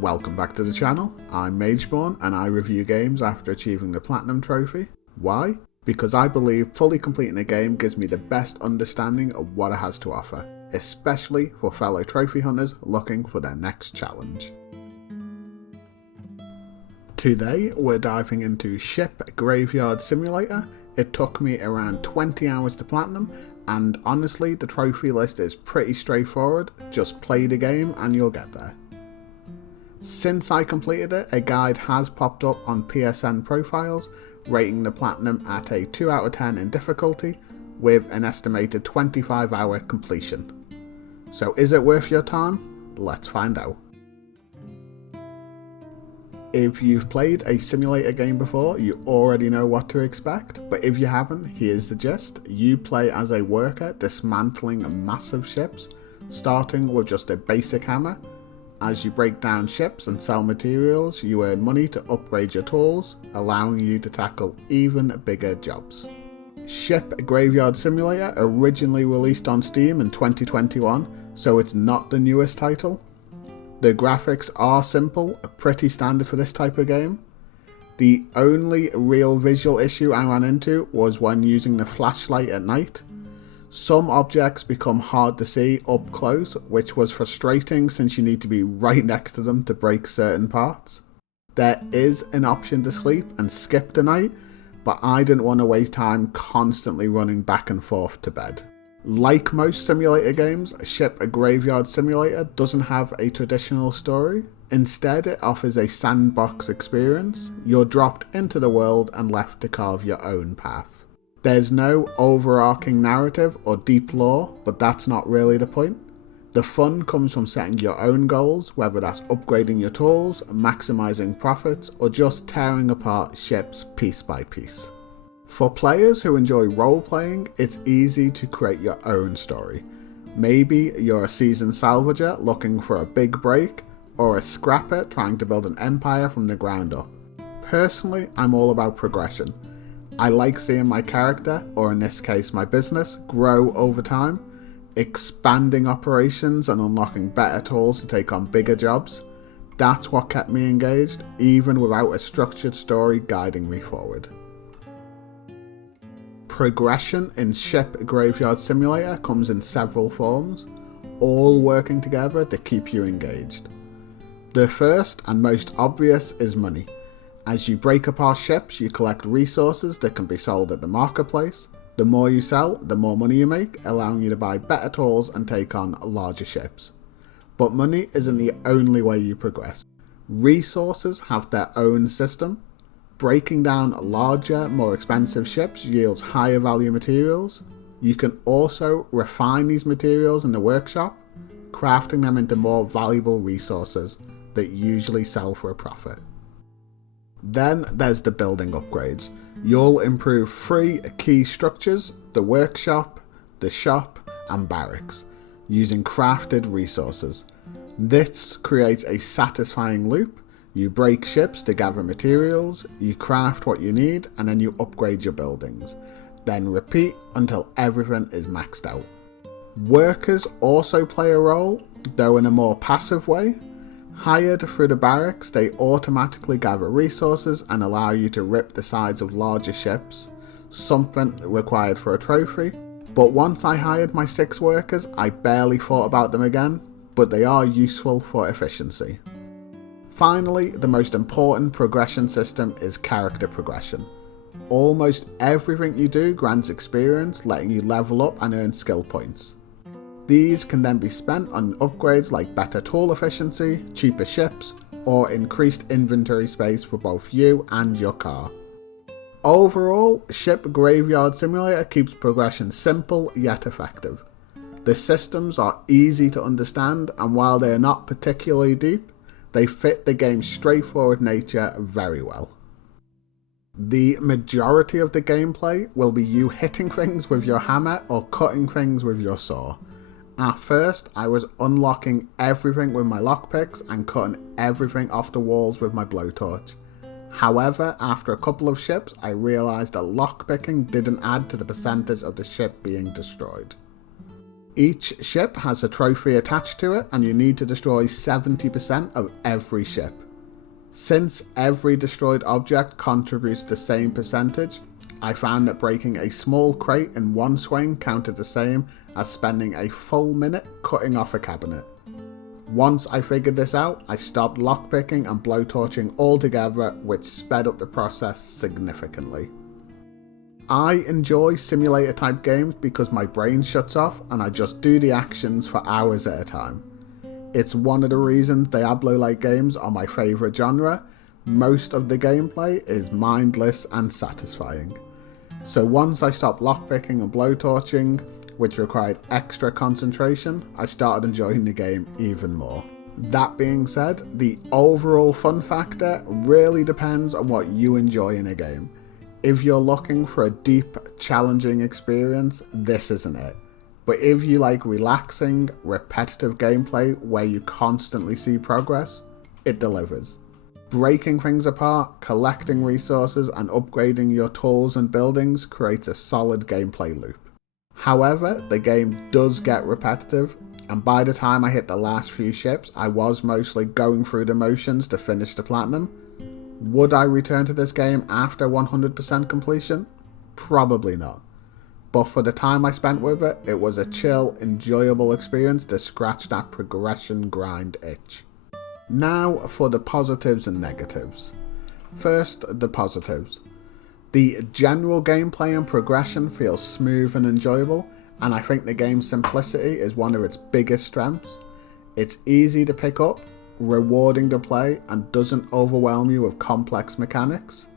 Welcome back to the channel. I'm Mageborn and I review games after achieving the Platinum Trophy. Why? Because I believe fully completing a game gives me the best understanding of what it has to offer, especially for fellow trophy hunters looking for their next challenge. Today we're diving into Ship Graveyard Simulator. It took me around 20 hours to platinum, and honestly the trophy list is pretty straightforward. Just play the game and you'll get there. Since I completed it, a guide has popped up on PSN profiles, rating the platinum at a 2 out of 10 in difficulty, with an estimated 25-hour completion. So is it worth your time? Let's find out. If you've played a simulator game before, you already know what to expect, but if you haven't, here's the gist. You play as a worker dismantling massive ships, starting with just a basic hammer. As you break down ships and sell materials, you earn money to upgrade your tools, allowing you to tackle even bigger jobs. Ship Graveyard Simulator originally released on Steam in 2021, so it's not the newest title. The graphics are simple, pretty standard for this type of game. The only real visual issue I ran into was when using the flashlight at night. Some objects become hard to see up close, which was frustrating since you need to be right next to them to break certain parts. There is an option to sleep and skip the night, but I didn't want to waste time constantly running back and forth to bed. Like most simulator games, Ship Graveyard Simulator doesn't have a traditional story. Instead, it offers a sandbox experience. You're dropped into the world and left to carve your own path. There's no overarching narrative or deep lore, but that's not really the point. The fun comes from setting your own goals, whether that's upgrading your tools, maximizing profits, or just tearing apart ships piece by piece. For players who enjoy role-playing, it's easy to create your own story. Maybe you're a seasoned salvager looking for a big break, or a scrapper trying to build an empire from the ground up. Personally, I'm all about progression. I like seeing my character, or in this case my business, grow over time, expanding operations and unlocking better tools to take on bigger jobs. That's what kept me engaged, even without a structured story guiding me forward. Progression in Ship Graveyard Simulator comes in several forms, all working together to keep you engaged. The first and most obvious is money. As you break apart ships, you collect resources that can be sold at the marketplace. The more you sell, the more money you make, allowing you to buy better tools and take on larger ships. But money isn't the only way you progress. Resources have their own system. Breaking down larger, more expensive ships yields higher value materials. You can also refine these materials in the workshop, crafting them into more valuable resources that usually sell for a profit. Then there's the building upgrades. You'll improve 3 key structures: the workshop, the shop, and barracks, using crafted resources. This creates a satisfying loop. You break ships to gather materials, you craft what you need, and then you upgrade your buildings. Then repeat until everything is maxed out. Workers also play a role, though in a more passive way. Hired through the barracks, they automatically gather resources and allow you to rip the sides of larger ships, something required for a trophy. But once I hired my 6 workers, I barely thought about them again, but they are useful for efficiency. Finally, the most important progression system is character progression. Almost everything you do grants experience, letting you level up and earn skill points. These can then be spent on upgrades like better tool efficiency, cheaper ships, or increased inventory space for both you and your car. Overall, Ship Graveyard Simulator keeps progression simple yet effective. The systems are easy to understand, and while they are not particularly deep, they fit the game's straightforward nature very well. The majority of the gameplay will be you hitting things with your hammer or cutting things with your saw. At first, I was unlocking everything with my lockpicks and cutting everything off the walls with my blowtorch. However, after a couple of ships, I realised that lockpicking didn't add to the percentage of the ship being destroyed. Each ship has a trophy attached to it, and you need to destroy 70% of every ship. Since every destroyed object contributes the same percentage, I found that breaking a small crate in one swing counted the same as spending a full minute cutting off a cabinet. Once I figured this out, I stopped lockpicking and blowtorching altogether, which sped up the process significantly. I enjoy simulator type games because my brain shuts off and I just do the actions for hours at a time. It's one of the reasons Diablo-like games are my favourite genre. Most of the gameplay is mindless and satisfying. So once I stopped lockpicking and blowtorching, which required extra concentration, I started enjoying the game even more. That being said, the overall fun factor really depends on what you enjoy in a game. If you're looking for a deep, challenging experience, this isn't it. But if you like relaxing, repetitive gameplay where you constantly see progress, it delivers. Breaking things apart, collecting resources, and upgrading your tools and buildings creates a solid gameplay loop. However, the game does get repetitive, and by the time I hit the last few ships, I was mostly going through the motions to finish the platinum. Would I return to this game after 100% completion? Probably not. But for the time I spent with it, it was a chill, enjoyable experience to scratch that progression grind itch. Now for the positives and negatives. First, the positives. The general gameplay and progression feels smooth and enjoyable, and I think the game's simplicity is one of its biggest strengths. It's easy to pick up, rewarding to play, and doesn't overwhelm you with complex mechanics.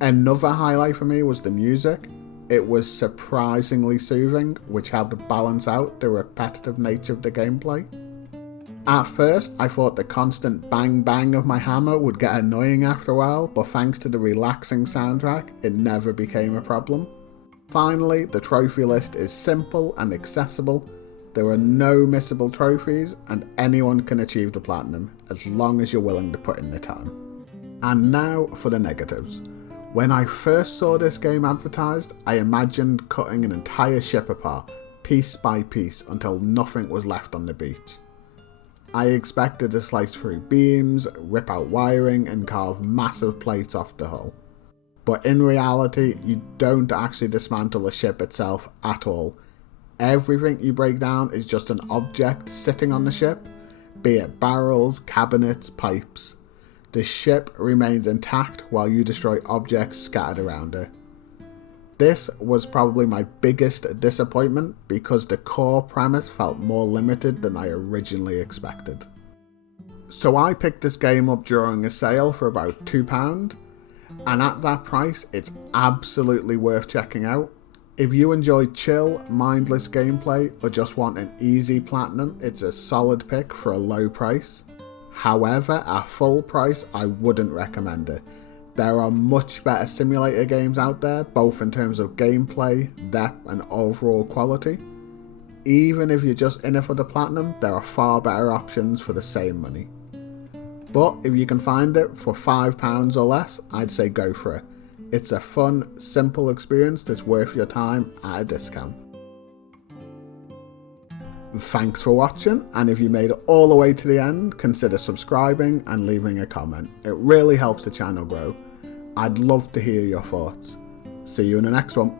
Another highlight for me was the music. It was surprisingly soothing, which helped balance out the repetitive nature of the gameplay. At first, I thought the constant bang bang of my hammer would get annoying after a while, but thanks to the relaxing soundtrack, it never became a problem. Finally, the trophy list is simple and accessible. There are no missable trophies, and anyone can achieve the platinum, as long as you're willing to put in the time. And now for the negatives. When I first saw this game advertised, I imagined cutting an entire ship apart, piece by piece, until nothing was left on the beach. I expected to slice through beams, rip out wiring, and carve massive plates off the hull. But in reality, you don't actually dismantle the ship itself at all. Everything you break down is just an object sitting on the ship, be it barrels, cabinets, pipes. The ship remains intact while you destroy objects scattered around it. This was probably my biggest disappointment because the core premise felt more limited than I originally expected. So I picked this game up during a sale for about £2, and at that price it's absolutely worth checking out. If you enjoy chill, mindless gameplay or just want an easy platinum, it's a solid pick for a low price. However, at full price I wouldn't recommend it. There are much better simulator games out there, both in terms of gameplay, depth and overall quality. Even if you're just in it for the platinum, there are far better options for the same money. But if you can find it for £5 or less, I'd say go for it. It's a fun, simple experience that's worth your time at a discount. Thanks for watching, and if you made it all the way to the end, consider subscribing and leaving a comment. It really helps the channel grow. I'd love to hear your thoughts. See you in the next one.